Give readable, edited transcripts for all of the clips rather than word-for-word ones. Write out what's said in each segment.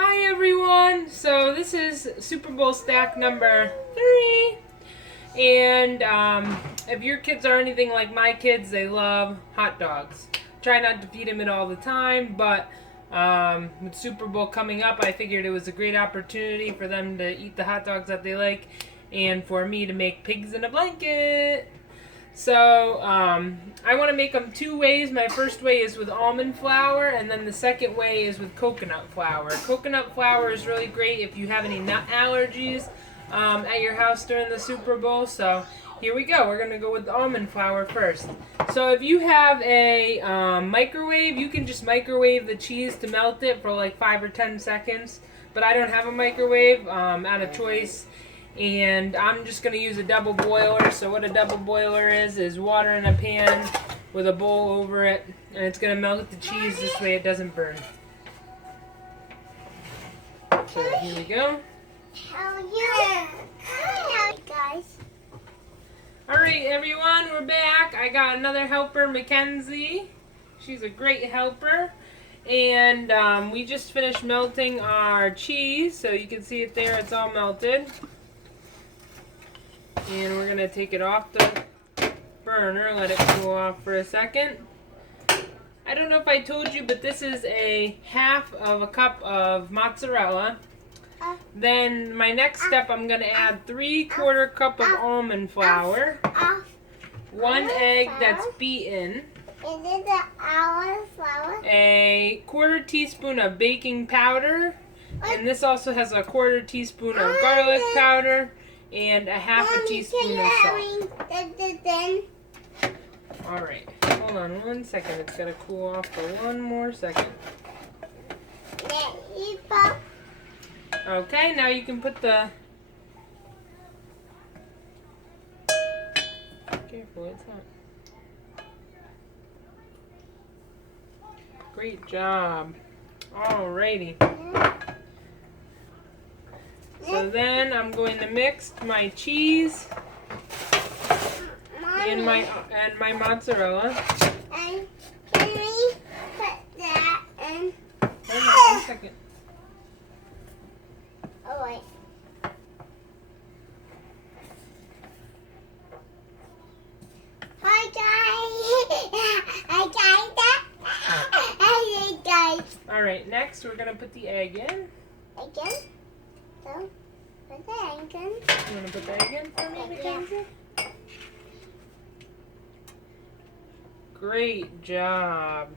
Hi everyone! So this is Super Bowl stack number 3. And if your kids are anything like my kids, they love hot dogs. Try not to feed them it all the time, but with Super Bowl coming up, I figured it was a great opportunity for them to eat the hot dogs that they like and for me to make pigs in a blanket. So I want to make them 2 ways. My first way is with almond flour, and then the second way is with coconut flour. Coconut flour is really great if you have any nut allergies at your house during the Super Bowl. So here we go. We're going to go with the almond flour first. So if you have a microwave, you can just microwave the cheese to melt it for like 5 or 10 seconds. But I don't have a microwave out of choice. And I'm just going to use a double boiler. So what a double boiler is water in a pan with a bowl over it. And it's going to melt the cheese this way it doesn't burn. So here we go. Hi guys. Alright everyone, we're back. I got another helper, Mackenzie. She's a great helper. And we just finished melting our cheese. So you can see it there, it's all melted. And we're going to take it off the burner, let it cool off for a second. I don't know if I told you, but this is a half of a cup of mozzarella. Then my next step, I'm going to add 3/4 cup of almond flour, 1 egg that's beaten, Is it the almond flour? a 1/4 teaspoon of baking powder, and this also has a 1/4 teaspoon of garlic powder, and a 1/2 teaspoon of salt. Alright, hold on 1 second. It's got to cool off for 1 more second. Okay, now you can put the... Careful, it's hot. Great job. Alrighty. So then I'm going to mix my cheese and my mozzarella. And can we put that in? Hold on 1 second. Oh wait. Hi guys. Hi guys. Alright, next we're going to put the egg in. Again. So put the egg in. You want to put the egg in for me, Mackenzie? Great job.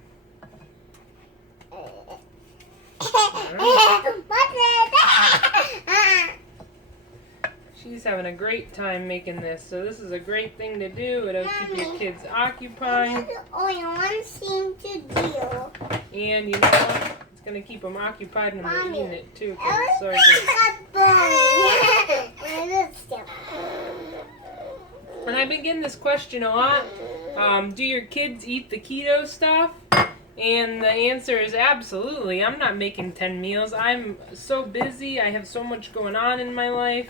She's having a great time making this, so this is a great thing to do. It'll keep your kids occupied. Only one thing to do. And you know what? It's going to keep them occupied when they're eating it too, because it's so good. And I begin this question a lot. Do your kids eat the keto stuff? And the answer is absolutely. I'm not making 10 meals. I'm so busy. I have so much going on in my life.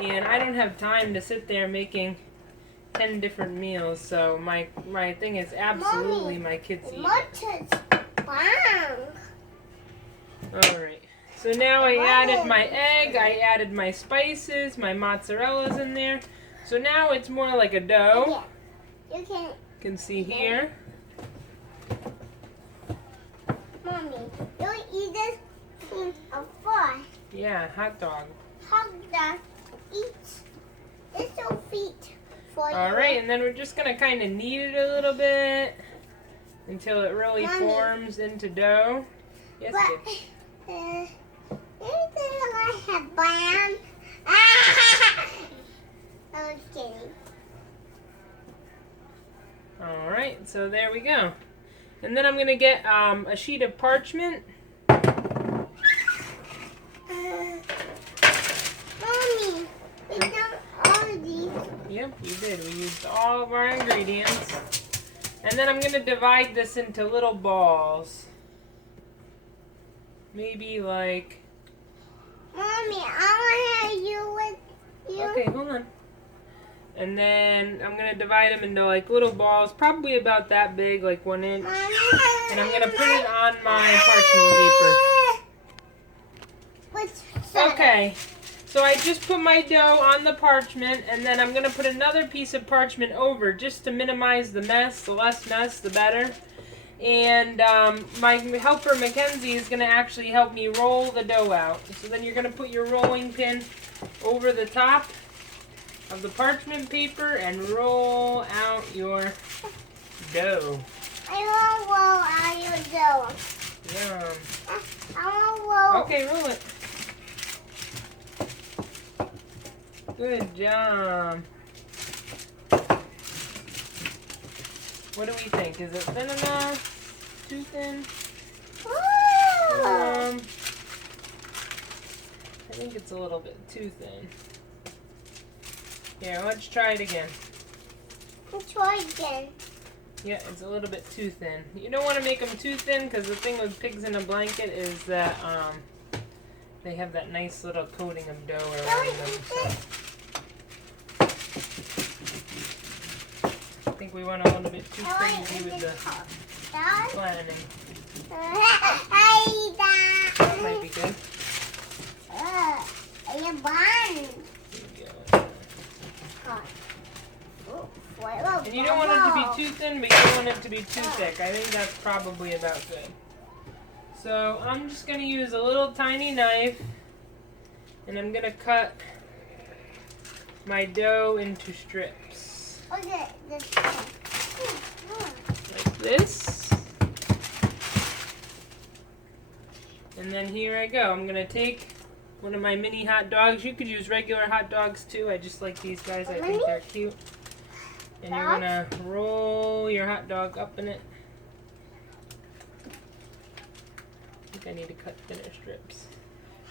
And I don't have time to sit there making 10 different meals. So my thing is absolutely Mommy, my kids eat it. Alright. So now I added my egg. I added my spices. My mozzarella's in there. So now it's more like a dough. You can see here. Mommy, you eat this in a fry. Yeah, hot dog. Hot dog eats little feet for you. Alright, and then we're just going to kind of knead it a little bit until it really Mommy. forms into dough. Yes, but, kid. I have blam. I was kidding. Alright, so there we go. And then I'm going to get a sheet of parchment. Mommy, we done all of these. Yep, you did. We used all of our ingredients. And then I'm going to divide this into little balls. Maybe like... Mommy, I want to have you with you. Okay, hold on. And then I'm going to divide them into like little balls, probably about that big, like 1 inch. And I'm going to put it on my parchment paper. Okay, so I just put my dough on the parchment, and then I'm going to put another piece of parchment over just to minimize the mess. The less mess, the better. And my helper Mackenzie is going to actually help me roll the dough out. So then you're going to put your rolling pin over the top of the parchment paper and roll out your dough. I want to roll out your dough. Yum. I want to roll. Okay, roll it. Good job. What do we think? Is it thin enough? Too thin? Oh. I think it's a little bit too thin. Here, let's try it again. Let's try again. Yeah, it's a little bit too thin. You don't want to make them too thin because the thing with pigs in a blanket is that they have that nice little coating of dough around them. So. I think we went a little bit too crazy with the planning. That might be good. And you don't want it to be too thin, but you don't want it to be too thick. I think that's probably about good. So I'm just going to use a little tiny knife, and I'm going to cut my dough into strips. Okay, like this. And then here I go. I'm going to take one of my mini hot dogs. You could use regular hot dogs too. I just like these guys. I think they're cute. And you're going to roll your hot dog up in it. I think I need to cut thinner strips.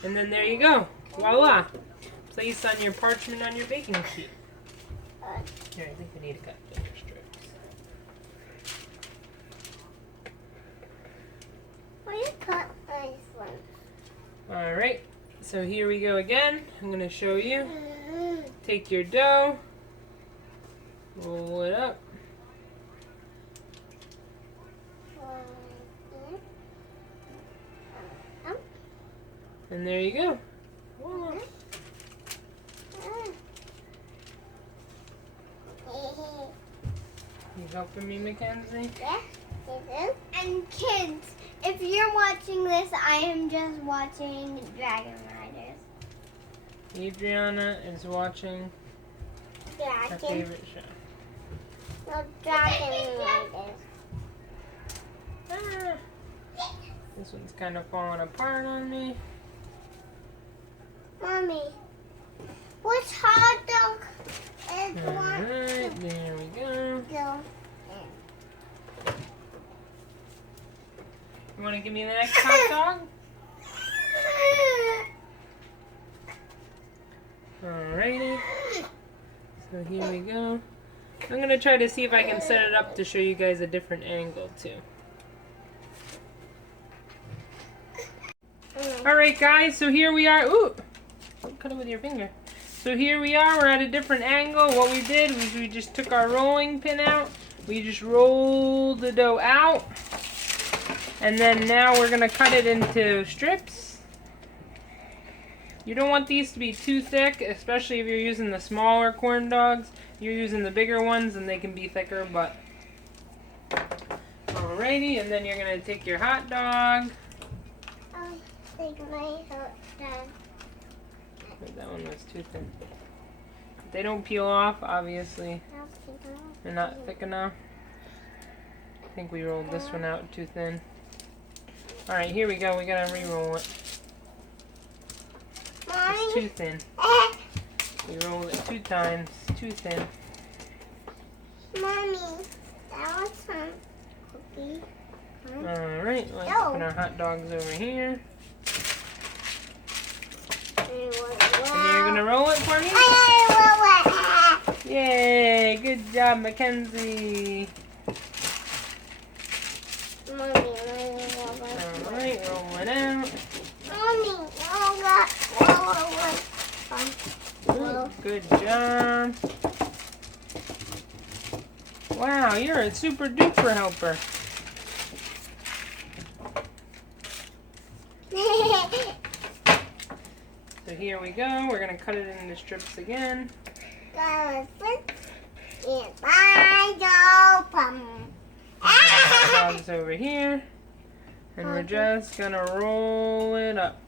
And then there you go. Voila. Place on your parchment on your baking sheet. Here, I think we need to cut thinner strips. Why you cut nice ones? Alright, so here we go again. I'm going to show you. Take your dough, roll it up. And there you go. Voila. You helping me, Mackenzie? Yeah, it is. And kids, if you're watching this, I am just watching Dragon Riders. Adriana is watching her Dragon. favorite show. No, Dragon Riders. Ah, this one's kind of falling apart on me. Mommy, which hot dog is one Alright, there we go. go You want to give me the next hot dog? Alrighty. So here we go. I'm going to try to see if I can set it up to show you guys a different angle too. Alright guys, so here we are. Ooh! Don't cut it with your finger. So here we are, we're at a different angle. What we did was we just took our rolling pin out. We just rolled the dough out. And then now we're going to cut it into strips. You don't want these to be too thick, especially if you're using the smaller corn dogs. You're using the bigger ones and they can be thicker, but alrighty, and then you're going to take your hot dog. I'll take my hot dog. That one was too thin. They don't peel off, obviously. They're not thick enough. I think we rolled this one out too thin. Alright, here we go. We gotta re-roll it. It's too thin. We rolled it 2 times. Too thin. Mommy, that was some cookie. Alright, let's put our hot dogs over here. And you're gonna roll it for me? Yay! Good job, Mackenzie. Alright, roll it out. Ooh, good job. Wow, you're a super duper helper. So here we go. We're gonna cut it into strips again. Hot dogs over here. And we're just gonna roll it up.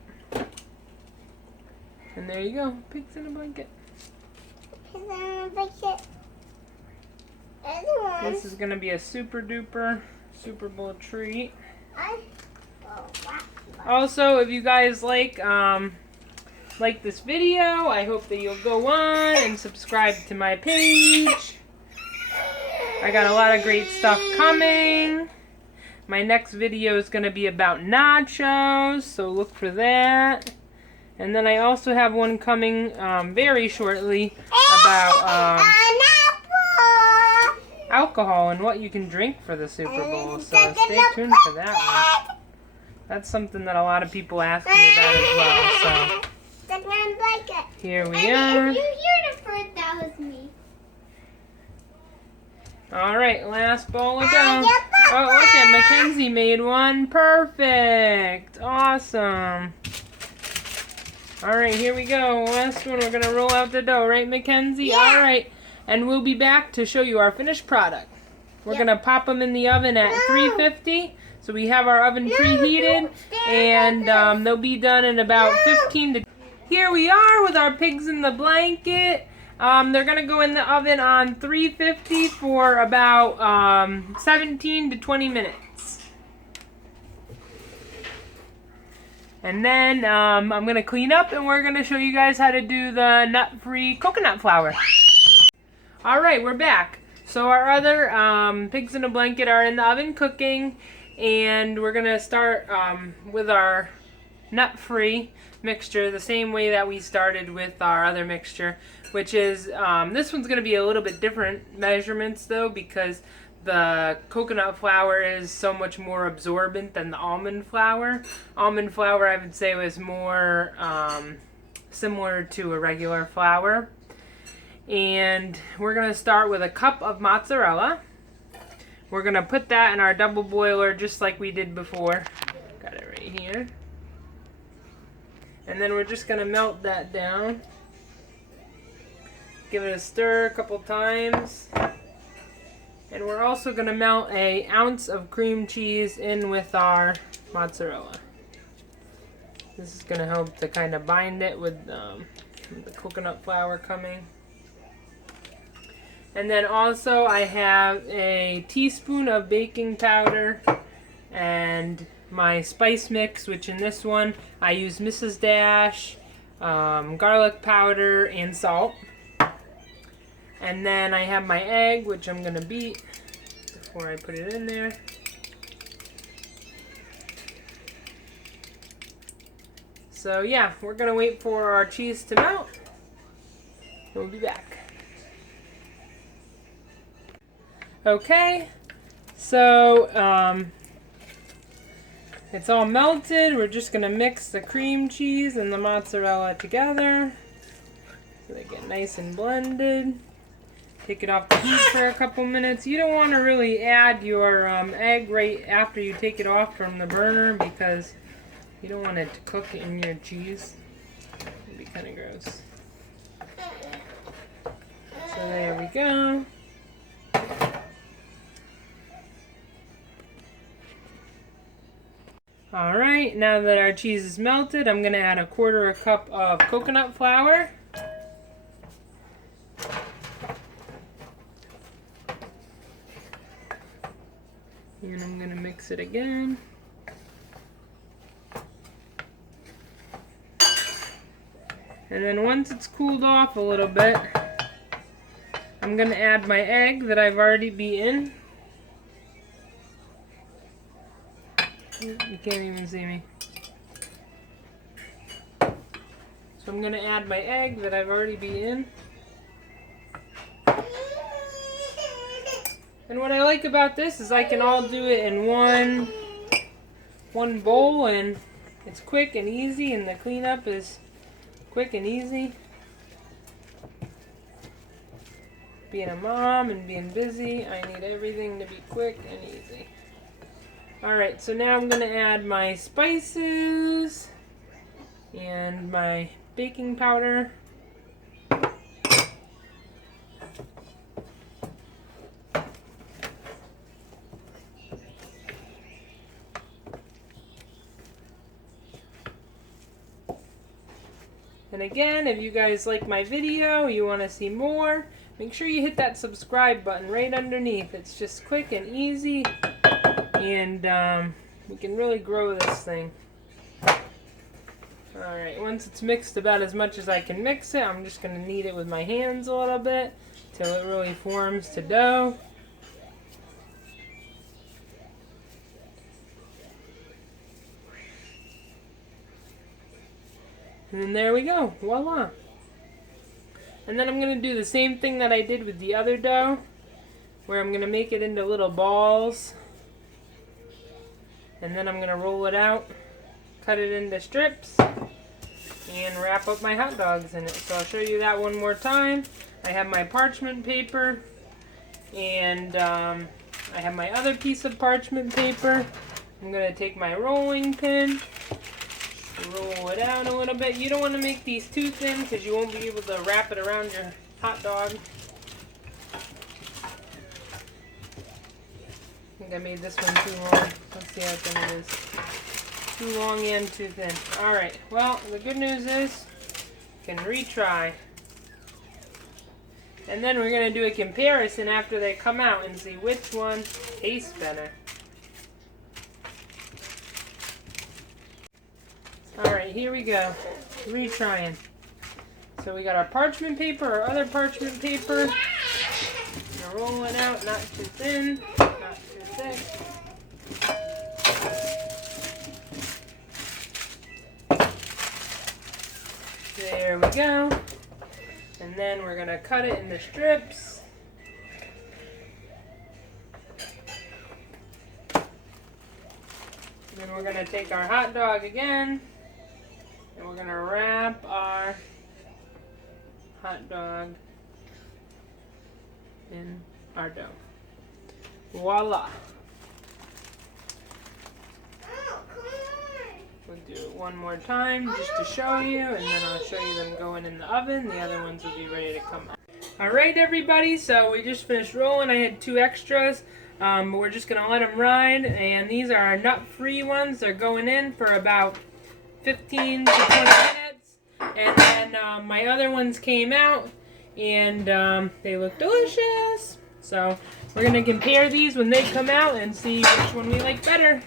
And there you go, pigs in a blanket. Pigs in a blanket. This is gonna be a super duper Super Bowl treat. Also, if you guys like this video, I hope that you'll go on and subscribe to my page. I got a lot of great stuff coming. My next video is going to be about nachos, so look for that. And then I also have one coming very shortly about alcohol and what you can drink for the Super Bowl. So stay tuned for that one. That's something that a lot of people ask me about as well. So here we are. If you hear the first, that was me. Alright, last bowl to go. Oh, look at Mackenzie made one. Perfect. Awesome. Alright, here we go. Last one. We're going to roll out the dough. Right, Mackenzie? Yeah. Alright. And we'll be back to show you our finished product. We're going to pop them in the oven at 350. So we have our oven preheated. And they'll be done in about 15 to... Here we are with our pigs in the blanket. They're going to go in the oven on 350 for about 17 to 20 minutes. And then I'm going to clean up and we're going to show you guys how to do the nut-free coconut flour. Alright, we're back. So our other pigs in a blanket are in the oven cooking. And we're going to start with our nut-free mixture the same way that we started with our other mixture, which is this one's going to be a little bit different measurements though, because the coconut flour is so much more absorbent than the almond flour. Almond flour, I would say, was more similar to a regular flour. And we're going to start with a cup of mozzarella. We're going to put that in our double boiler just like we did before. Got it right here. And then we're just going to melt that down. Give it a stir a couple times. And we're also going to melt an ounce of cream cheese in with our mozzarella. This is going to help to kind of bind it with the coconut flour coming. And then also I have a teaspoon of baking powder and my spice mix, which in this one I use Mrs. Dash, garlic powder, and salt. And then I have my egg, which I'm going to beat before I put it in there. So yeah, we're going to wait for our cheese to melt. We'll be back. Okay, so it's all melted. We're just going to mix the cream cheese and the mozzarella together so they get nice and blended. Take it off the heat for a couple minutes. You don't want to really add your egg right after you take it off from the burner because you don't want it to cook in your cheese. It'd be kind of gross. So there we go. Alright, now that our cheese is melted, I'm going to add 1/4 cup of coconut flour. And I'm going to mix it again. And then once it's cooled off a little bit, I'm going to add my egg that I've already beaten. You can't even see me. So I'm going to add my egg that I've already beaten. And what I like about this is I can all do it in one bowl, and it's quick and easy, and the cleanup is quick and easy. Being a mom and being busy, I need everything to be quick and easy. Alright, so now I'm going to add my spices and my baking powder. And again, if you guys like my video, you want to see more, make sure you hit that subscribe button right underneath. It's just quick and easy, and we can really grow this thing. Alright, once it's mixed about as much as I can mix it, I'm just going to knead it with my hands a little bit till it really forms to dough. And then there we go, voila. And then I'm going to do the same thing that I did with the other dough, where I'm going to make it into little balls. And then I'm going to roll it out, cut it into strips, and wrap up my hot dogs in it. So I'll show you that one more time. I have my parchment paper, and I have my other piece of parchment paper. I'm going to take my rolling pin, roll it out a little bit. You don't want to make these too thin because you won't be able to wrap it around your hot dog. I think I made this one too long. Let's see how thin it is. Too long and too thin. Alright, well, the good news is you can retry. And then we're going to do a comparison after they come out and see which one tastes better. Alright, here we go. Retrying. So we got our parchment paper, our other parchment paper. We're gonna roll it out, not too thin, not too thick. There we go. And then we're gonna cut it into strips. Then we're gonna take our hot dog again. And we're going to wrap our hot dog in our dough. Voila. We'll do it one more time just to show you, and then I'll show you them going in the oven. The other ones will be ready to come out. Alright everybody, so we just finished rolling. I had 2 extras. But we're just going to let them ride. And these are our nut-free ones. They're going in for about 15 to 20 minutes, and then my other ones came out, and they look delicious. So we're going to compare these when they come out and see which one we like better.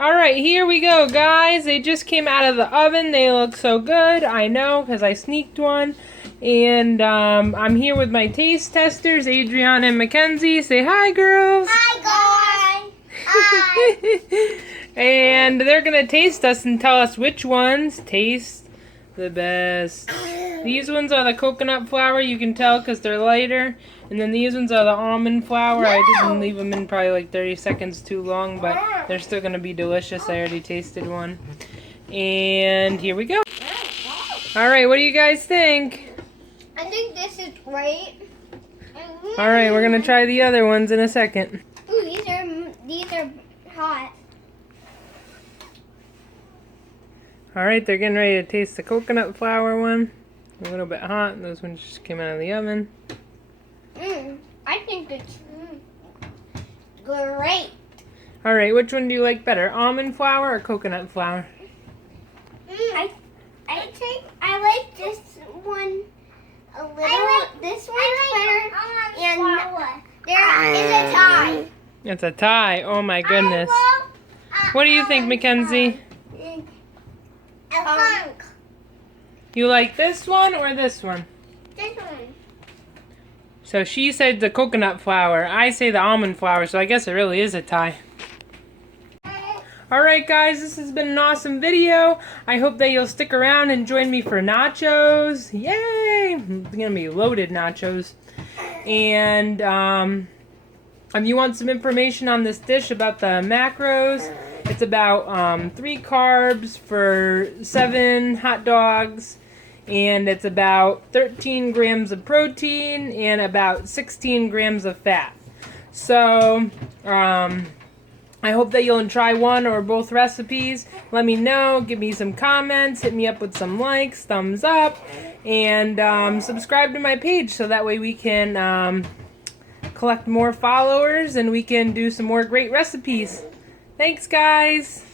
Alright, here we go, guys. They just came out of the oven. They look so good. I know, because I sneaked one. And I'm here with my taste testers, Adriana and Mackenzie. Say hi, girls. Hi, guys. Hi. And they're going to taste us and tell us which ones taste the best. These ones are the coconut flour, you can tell because they're lighter. And then these ones are the almond flour. I didn't leave them in probably like 30 seconds too long, but they're still going to be delicious. I already tasted one. And here we go. Alright, what do you guys think? I think this is great. Alright, we're going to try the other ones in a second. Ooh, these are hot. Alright, they're getting ready to taste the coconut flour one. A little bit hot. Those ones just came out of the oven. I think it's great. Alright, which one do you like better? Almond flour or coconut flour? I think I like this one a little. This one's better. And there is a tie. It's a tie. Oh my goodness. What do you think, Mackenzie? You like this one or this one? This one. So she said the coconut flour. I say the almond flour, so I guess it really is a tie. Alright guys, this has been an awesome video. I hope that you'll stick around and join me for nachos. Yay! It's gonna be loaded nachos. And if you want some information on this dish about the macros, it's about 3 carbs for 7 hot dogs, and it's about 13 grams of protein and about 16 grams of fat. So I hope that you'll try one or both recipes. Let me know. Give me some comments. Hit me up with some likes, thumbs up, and subscribe to my page so that way we can collect more followers and we can do some more great recipes. Thanks, guys.